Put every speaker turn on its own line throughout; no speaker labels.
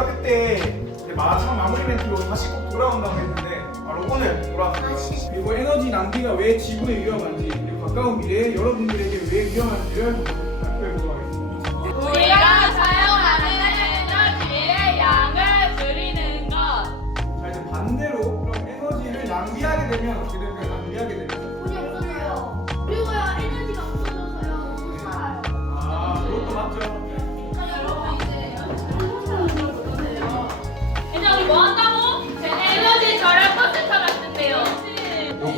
저희가 그때 마지막 마무리 멘트로 다시 꼭 돌아온다고 했는데 바로 오늘 돌아왔습니다. 그리고 에너지 낭비가 왜 지구에 위험한지 그리고 가까운 미래에 여러분들에게 왜 위험한지를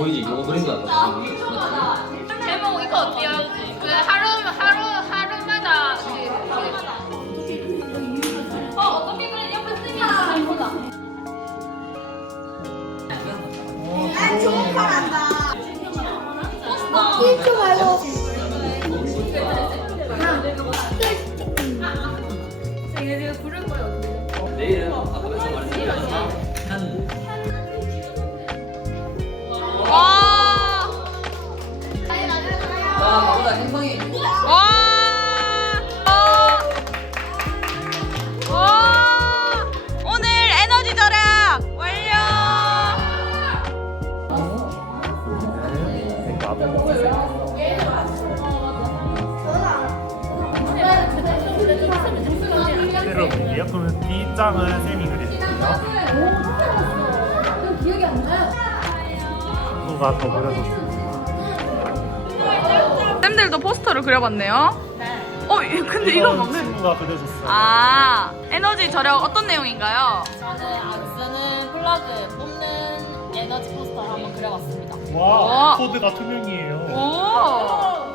보이지?
이거 그린 거 같아.
제목 이거 어때요? 그 하루
새로 볼게요. 그러면 B장은 쌤이 그리실게요.
기억이 안 나요.
누가 더 그려줬습니다.
쌤들도 포스터를 그려봤네요. 네. 어, 근데 이거
이건
먹는.
친구가 그려줬어요.
아, 에너지 절약 어떤 내용인가요?
저는 안 쓰는 플러그 뽑는 에너지 한번 그려봤습니다.
와,
와.
코드가 투명이에요.
오,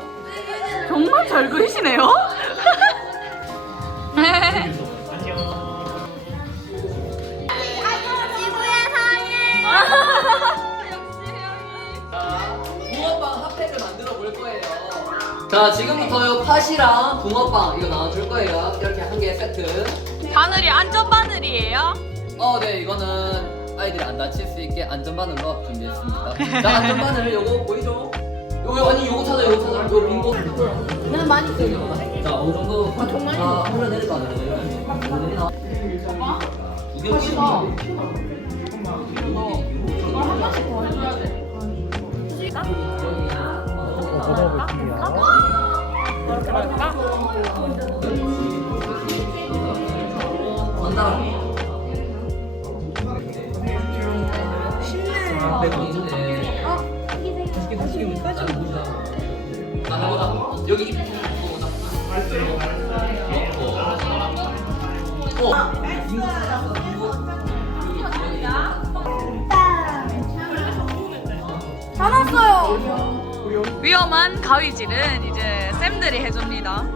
정말 잘 그리시네요.
안녕.
지구의 상해.
붕어빵 핫팩을 만들어 볼 거예요. 자, 지금부터요 팥이랑 붕어빵 이거 나눠줄 거예요. 이렇게 한 개 세트.
바늘이 안전 바늘이에요?
어, 네, 이거는 아이들이 안 다칠 수 있게 안전바늘로 준비했습니다. 자, 안전바늘 요거 보이죠? 요거 아니 요거 찾아, 요거 찾아, 빈 거.
저는 많이 써요.
자, 어느 정도 아, 흘러내릴 거 아니에요? 두개 간다. 쉽네. 아, 해보자. 여기 입 보자. 어.
다 났어요.
위험한 가위질은 이제 쌤들이 해줍니다.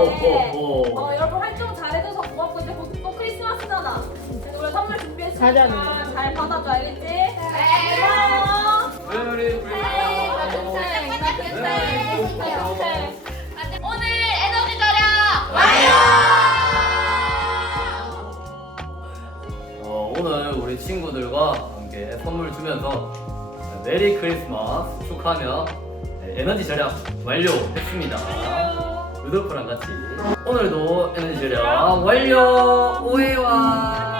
어, 어, 어.
어, 여러분 활동 잘해줘서 고맙고 이제 곧 또 크리스마스잖아. 그래서 우리 선물 준비했으니까 잘 받아줘 알겠지? 네. 고마워.
메리
오늘 에너지 절약
어, 오늘 우리 친구들과 함께 선물 주면서 메리 크리스마스 축하하며 네, 에너지 절약 완료했습니다. 루돌프랑 같이 오늘도 에너지 절약 완료! 오해와